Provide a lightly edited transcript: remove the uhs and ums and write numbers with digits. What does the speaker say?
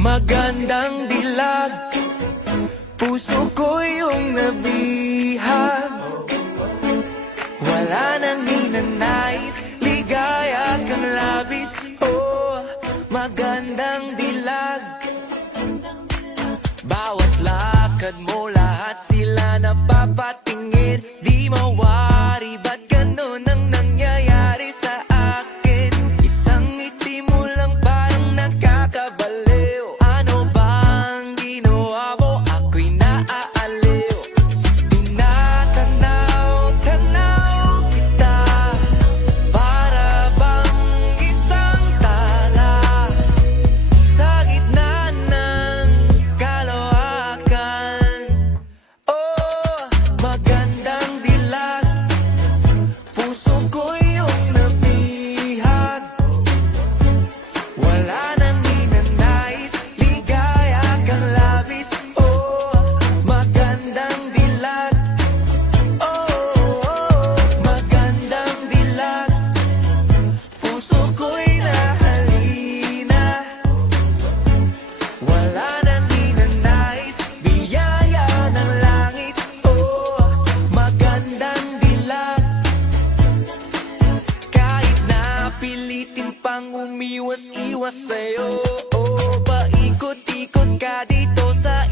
Magandang dilag, puso ko yung nabihag. Wala nang ninanais, ligaya kang labis. Oh, magandang dilag. Bawat lakad mo, lahat sila napapatingin. Di mawari, ba't ganun ang nangyayari sa akin? Isang ngiti mo lang parang nakakabaliw. Ano bang ginawa mo? Ako'y naaaliw. Tinatanaw-tanaw kita, para bang isang tala sa gitna ng kalawakan. Oh, magandang dilag, puso ko yung nabihag. Wala nang ninanais, ligaya kang labis. Oh, magandang dilag. Oh, magandang dilag, puso ko'y nahalina. Wala nang ninanais, biyaya ng langit. Oh, magandang dilag. Kahit na pilitin pang umiwas-iwas sa'yo, oh, paikot-ikot ka dito sa